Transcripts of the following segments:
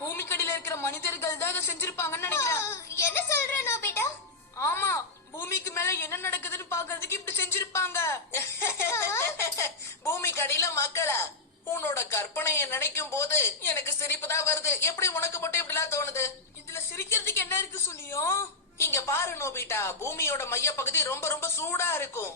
பூமிக்கடியில இருக்கிற மனிதர்கள் தான் இதை செஞ்சிருப்பாங்கன்னு நினைக்கிறேன். என்ன சொல்ற நோபிட்டா? ஆமா, பூமிக்கு மேல என்ன நடக்குதுன்னு பாக்குறதுக்கு இப்படி செஞ்சிருப்பாங்க. பூமிக்கு அடியில மக்களா? உன்னோட கற்பனையை நினைக்கும் போது எனக்கு சிரிப்பு தான் வருது. எப்படி உனக்கு மட்டும் இப்படிலாம் தோணுது? இதுல சிரிக்கிறதுக்கு என்ன இருக்கு சொல்லியும்? இங்க பாரு நோபிட்டா, பூமியோட மைய பகுதி ரொம்ப ரொம்ப சூடா இருக்கும்.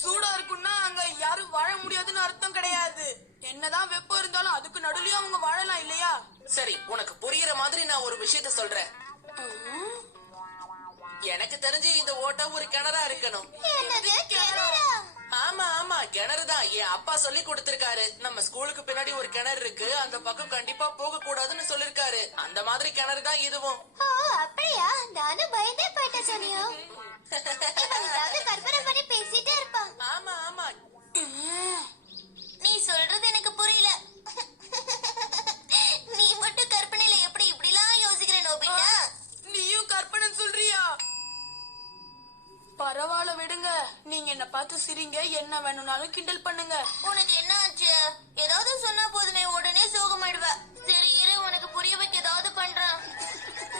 சூடா இருக்கும்னா அங்க யாரும் வாழ முடியாதுன்னு அர்த்தம் கிடையாது. என்னதான் வெப்பம் இருந்தாலும் அதுக்கு நடுவுலயும் அவங்க வாழலாம் இல்லையா? சரி, உனக்கு புரியுற மாதிரி நான் ஒரு விஷயத்த சொல்றேன். எனக்கு தெரிஞ்சு இந்த ஓட்டம் ஒரு கிணறா இருக்கணும். ஆமா ஆமா, கிணறுதான். என் அப்பா சொல்லி கொடுத்திருக்காரு. நம்ம ஸ்கூலுக்கு பின்னாடி ஒரு கிணறு இருக்கு, அந்த பக்கம் கண்டிப்பா போக கூடாதுன்னு சொல்லிருக்காரு. அந்த மாதிரி கிணறு தான் இதுவும். அப்படியா? நானும் பயந்தே போயிட்டேன் சோனியா. கற்பனை பண்ணி பேசிட்டே இருப்பான். ஆமா ஆமா, நீ சொல்றது எனக்கு புரியல. நீ மட்டும் கற்பனையில எப்படி இப்படிலாம் யோசிக்கிற நோபிட்டா? நீயும் கற்பனை சொல்றியா? பரவாயில்ல விடுங்க. நீங்க என்ன பார்த்து சிரிங்க, என்ன வேணும்னாலும் கிண்டல் பண்ணுங்க. உனக்கு என்ன ஆச்சு? ஏதாவது சொன்னா போதுமே உடனே சோகமாயிடுவ. சரி இரு, உனக்கு புரிய வைக்க ஏதாவது பண்றேன்.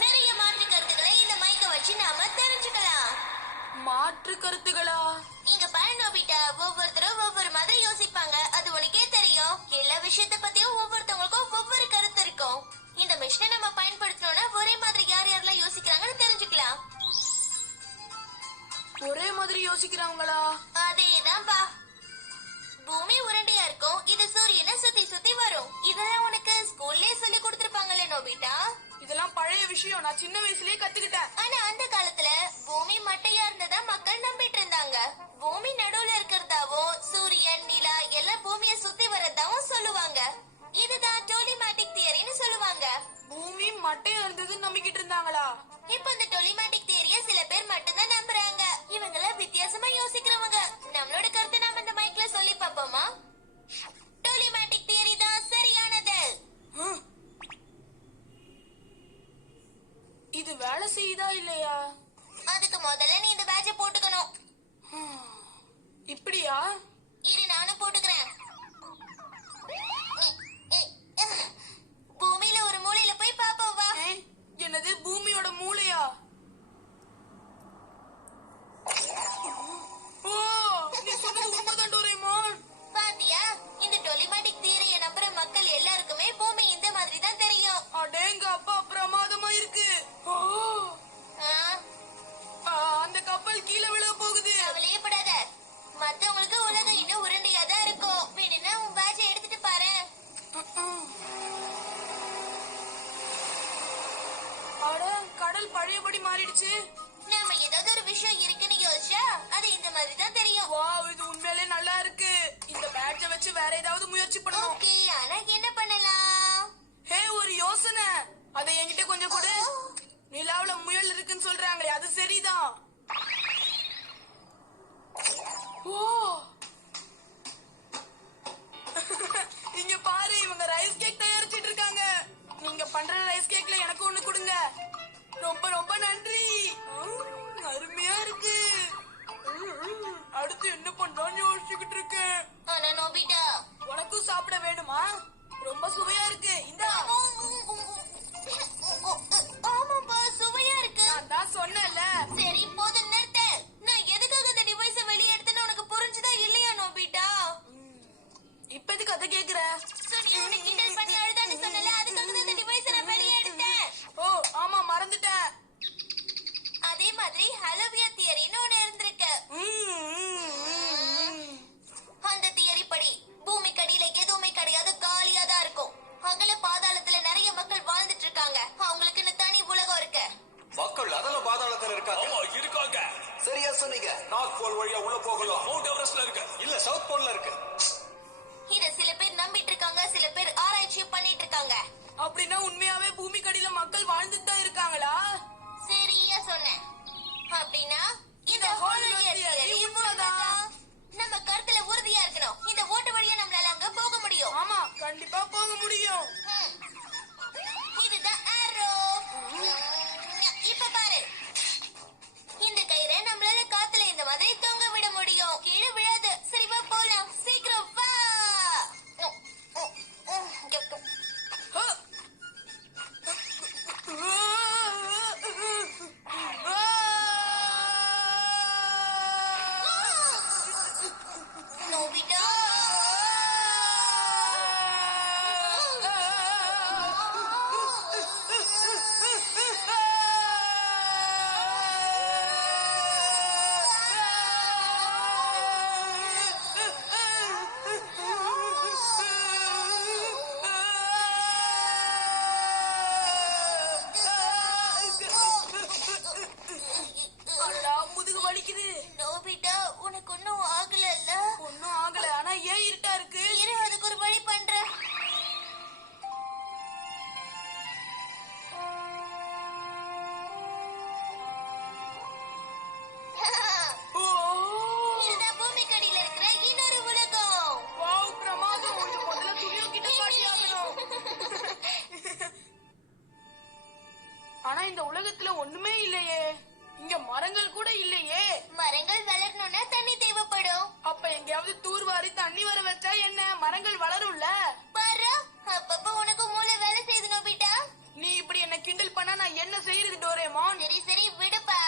நிறைய மாற்று கருத்துக்களை இந்த மைக்க வச்சு நாம தெரிஞ்சுக்கலாம். மாற்று கருத்துகளா? இங்க பாரு நோபிட்டா, ஒவ்வொருத்தரும் ஒவ்வொரு மாதிரி யோசிப்பாங்க. அது உனக்கே தெரியும். எல்லா விஷயத்த பத்தியும் ஒவ்வொருத்தவங்களுக்கும் ஒவ்வொரு கருத்து இருக்கும். இந்த மிஷினை நம்ம பயன்படுத்தணும்னா ஒரே மாதிரி யார் யாரெல்லாம் யோசிக்கிறாங்கன்னு தெரிஞ்சுக்கலாம். ஒரே மாதிரி யோசிக்கிறவங்களா? அதேதான்பா. பூமி உருண்டையா இருக்கும், இது சூரியனை சுத்தி சுத்தி வரும். இதெல்லாம் உனக்கு ஸ்கூல்லே சொல்லி கொடுத்திருப்பாங்கல்ல நோபிட்டா? இதெல்லாம் பழைய விஷயம், நான் சின்ன வயசுலயே கத்துக்கிட்டேன். ஆனா அந்த காலத்துல பூமி மட்டையா இருந்ததா மக்கள் நம்பிட்டு இருந்தாங்க. பூமி நடுவுல இருக்கிறதாவும் சூரியன் நிலா எல்லாம் பூமியை சுத்தி வரதாவும் சொல்லுவாங்க. இதுதான் டோலிமேட்டிக் தியரின்னு சொல்லுவாங்க. பூமி மட்டையா இருந்ததுன்னு நம்பிக்கிட்டு இருந்தாங்களா? இப்ப இந்த டோலிமேட்டிக் தியரிய சில பேர் மட்டும்தான் நம்புறாங்க. இவங்கள வித்தியாசமா யோசிக்கிறவங்க. நம்மளோட கருத்தை நாம இந்த மைக்ல சொல்லி பாப்போமா? டோலிமேட்டிக் தியரி தான் சரியானது. இது வேலை செய்யுதா இல்லையா? அதுக்கு முதல்ல நீ இந்த பேட்ச போட்டுக்கணும். இப்படியா? இரு, நானும் போட்டுக்கிறேன். பூமியில ஒரு மூலையில போய் பாப்போம் வா. என்னது, பூமியோட மூளையா? ஓ, நீ சொன்னது உண்மைதான் டோரேமான். பாத்தியா, இந்த டோலிமேட்டிக் தியரிய நம்புற மக்கள் எல்லாருக்குமே பூமி இந்த மாதிரி தான் தெரியும். அடேங்க அப்பா, பிரமாதமா இருக்கு. அந்த கப்பல் கீழே விழ போகுது. கவலையே படாத, மத்தவங்களுக்கு உலகம் இன்னும் உருண்டையா தான் இருக்கும். வேணும்னா உன் பேட்ச எடுத்துட்டு பாரு. அட, கடல் பழையபடி மாறிடுச்சு. நாம ஏதாவது ஒரு விஷயம் இருக்குன்னு யோசிச்சா அது இந்த மாதிரி தான் தெரியும். வாவ், இது உண்மையிலே நல்லா இருக்கு. இந்த பேட்ச வச்சு வேற ஏதாவது முயற்சி பண்ணணும். ஓகே, ஆனா என்ன பண்ணலாம்? ஹே, ஒரு யோசனை. அதை என்கிட்ட கொஞ்சம் கொடு. நிலாவுல முயல் இருக்குன்னு சொல்றாங்களே, அது சரிதான். ஓ, இங்க பாரு, இவங்க ரைஸ் கேக் தயாரிச்சிட்டு இருக்காங்க. நீங்க பண்ற ரைஸ் கேக்ல எனக்கு ஒண்ணு கொடுங்க. ரொம்ப ரொம்ப நன்றி. அருமையா இருக்கு. அடுத்து என்ன பண்ணலாம்னு யோசிச்சுக்கிட்டு இருக்கேன். ஆனா நோபிட்டா, உனக்கும் சாப்பிட வேணுமா? ரொம்ப சுவையா இருக்கு. இந்தா. ஆமாப்பா, சுவையா இருக்கு. நான் தான் சொன்னேன்ல. சரி போதும், நிறுத்து. நான் எதுக்காக இந்த டிவைஸ வெளியே எடுத்தேன்னு உனக்கு புரிஞ்சுதா இல்லையா நோபிட்டா? இப்ப எதுக்கு அதை கேக்குற? சோனியா உன்னை கிண்டல் பண்ணி அழுதான்னு சொன்னல, அதுக்காக தான் இந்த டிவைஸ நான் வெளியே எடுத்தேன். ஓ ஆமா, மறந்துட்டேன். அதே மாதிரி ஹலோவியா தியரின்னு ஒண்ணு இருந்திருக்கு. அந்த தியரி படி பூமிக்கு அடியில எதுவுமே கிடையாது, காலியா தான் இருக்கும். அகல பாதாளத்துல நிறைய மக்கள் வாழ்ந்துட்டு இருக்காங்க. அவங்களுக்குன்னு தனி உலகம் இருக்கு. மக்கள் அதல பாதாளத்துல இருக்காங்க. ஆமா இருக்காங்க. சரியா சொன்னீங்க. நார்த் போல் வழியா உள்ள போகலாம். மவுண்ட் எவரெஸ்ட்ல இருக்கு. இல்ல, சவுத் போல்ல இருக்கு. இத சில பேர் நம்பிட்டு இருக்காங்க, சில பேர் ஆராய்ச்சியும் பண்ணிட்டு இருக்காங்க. அப்படின்னா உண்மையாவே பூமிக்கு அடியில மக்கள் வாழ்ந்துட்டு தான் இருக்காங்களா? சரியா சொன்னேன். அப்படின்னா இந்த ஹோலோவியா தியரி உண்மைதான். நம்ம கருத்துல உறுதியா இருக்கணும். இந்த ஓட்ட வழியா நம்மளால அங்க போக முடியும். ஆமா, கண்டிப்பா போக முடியும். இதுதான் ஆரோ. இப்ப பாரு, இந்த கயிறை நம்மளால காத்துல இந்த மாதிரி தொங்க விட முடியும். கீழே விழாது. சரி வா போலாம், சீக்கிரம் வா. இந்த உலகத்துல ஒண்ணுமே இல்லையே. இங்க மரங்கள் கூட இல்லையே. மரங்கள் வளரணும்னா தண்ணி தேவைப்படும். அப்ப எங்கேயாவது தூர்வாரி தண்ணி வர வச்சா என்ன மரங்கள் வளரும்ல? பாரு, அப்பப்ப உனக்கு மூளை வேலை செய்து நோபிட்டா. நீ இப்படி என்ன கிண்டல் பண்ணா நான் என்ன செய்யறது டோரேமான்? சரி சரி விடுப்பா.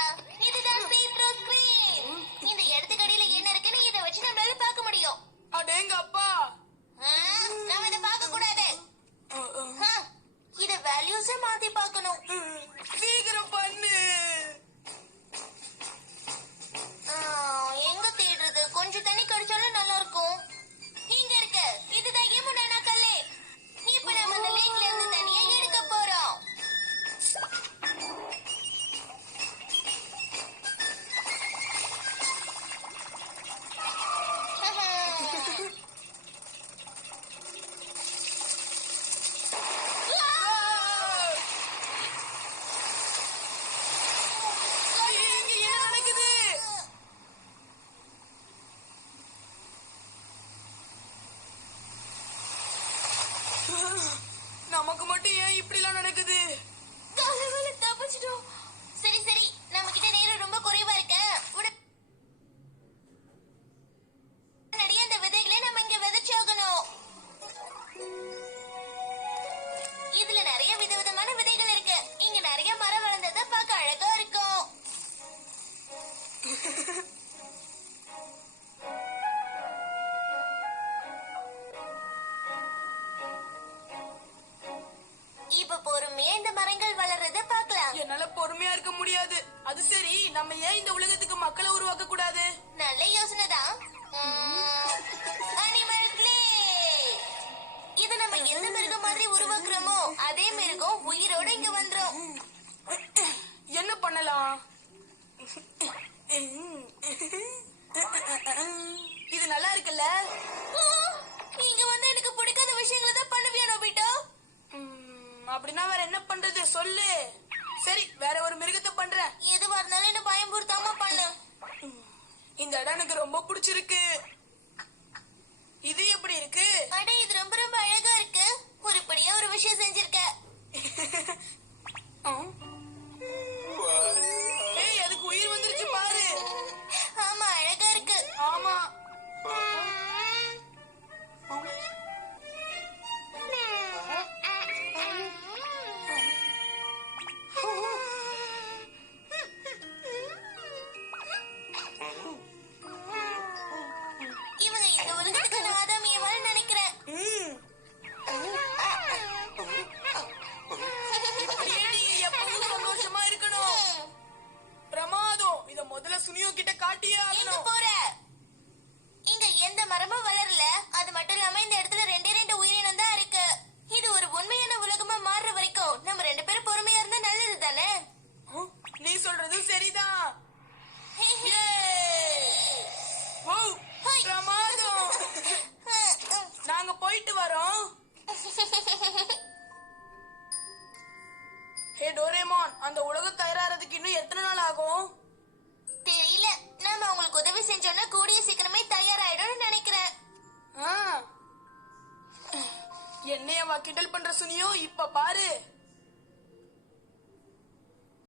இதுதான் சீட்ரோ ஸ்கிரீன். இந்த இடத்துக்கடியில என்ன இருக்குன்னு இதை வச்சு நம்மளால பார்க்க முடியும். அடேங்க அப்பா. நாம இதை பார்க்க கூடாது. இத வேல்யூஸ மாத்தி பார்க்கணும். சீக்கிரம் பண்ணு. எங்க தேடுறது? கொஞ்சம் தண்ணி கிடைச்சாலும் நல்லா இருக்கும். இங்க இருக்கு. இதுதான் யமுனா கல்லே. இப்ப நம்ம அந்த லேக்ல இருந்து தண்ணியை எடுக்க போறோம். இங்க என்ன நடக்குது? நமக்கு மட்டும் ஏன் இப்படி எல்லாம் நடக்குது? காலவேளை தப்பிச்சிட்டோம். சரி சரி, நம்ம கிட்ட நேரம் ரொம்ப குறைவா இருக்கு. உடனடியா அந்த விதைகளை நம்ம இங்க விதைச்சாகணும். இதுல நிறைய விதவிதமான விதைகள் இருக்கு. இங்க நிறைய மரம் வளர்ந்ததை பார்க்க அழகா இருக்கும். இப்ப பொறுமையா இந்த மரங்கள் வளர்றத பார்க்கலாம். என்னால பொறுமையா இருக்க முடியாது. அது சரி, நம்ம ஏன் இந்த உலகத்துக்கு மக்களை உருவாக்க கூடாது? நல்ல யோசனை தான். Animal play. இது நம்ம எந்த மிருகம் மாதிரி உருவாக்குறோமோ அதே மிருகம் உயிரோட இங்க வந்துரும். என்ன பண்ணலாம்? இது நல்லா இருக்குல்ல? இங்க வந்து எனக்கு பிடிக்காத விஷயங்களை தான் பண்ணுவியா நோபிட்டா? அப்படின்னா வேற என்ன பண்றது சொல்லு. சரி, வேற ஒரு மிருகத்தை பண்றேன். எதுவா இருந்தாலும் என்ன பயம்புறுத்தாம பண்ணு. இந்த இடம் எனக்கு ரொம்ப பிடிச்சிருக்கு. இது எப்படி இருக்கு? அட, இது ரொம்ப ரொம்ப அழகா இருக்கு. உருப்படியா ஒரு விஷயம் செஞ்சிருக்க. ஏய், அதுக்கு உயிர் வந்துருச்சு பாரு. ஆமா, அழகா இருக்கு. ஆமா. இவங்க இந்த உலகத்துக்கு நாதாமியமான நினைக்கிறேன். இப்படியே நீ எப்பவும் சந்தோஷமா இருக்கணும். பிரமாதம். இத முதல்ல சுனியோ கிட்ட காட்டியே எங்க ஆகணும். போற? இங்க எந்த மரமும் வளரல. அது மட்டும் இல்லாம இந்த இடத்துல ரெண்டு உயிரினம் தான் இருக்கு. இது ஒரு உண்மையான உலகமா மாறுற வரைக்கும் நம்ம 2 பேரும் பொறுமையா இருந்தா நல்லது தானே? நீ சொல்றது சரிதான். ஓ, பிரமாதம். நாங்க போயிட்டு வரோம். ஹே டோரேமான், அந்த உலகம் தயாராகிறதுக்கு இன்னும் எத்தனை நாள் ஆகும்? தெரியல. நாம அவங்களுக்கு உதவி செஞ்சோம்னா கூடிய சீக்கிரமே தயாராயிடும்னு நினைக்கிறேன். என்னைய கிண்டல் பண்ற சுனியோ, இப்ப பாரு.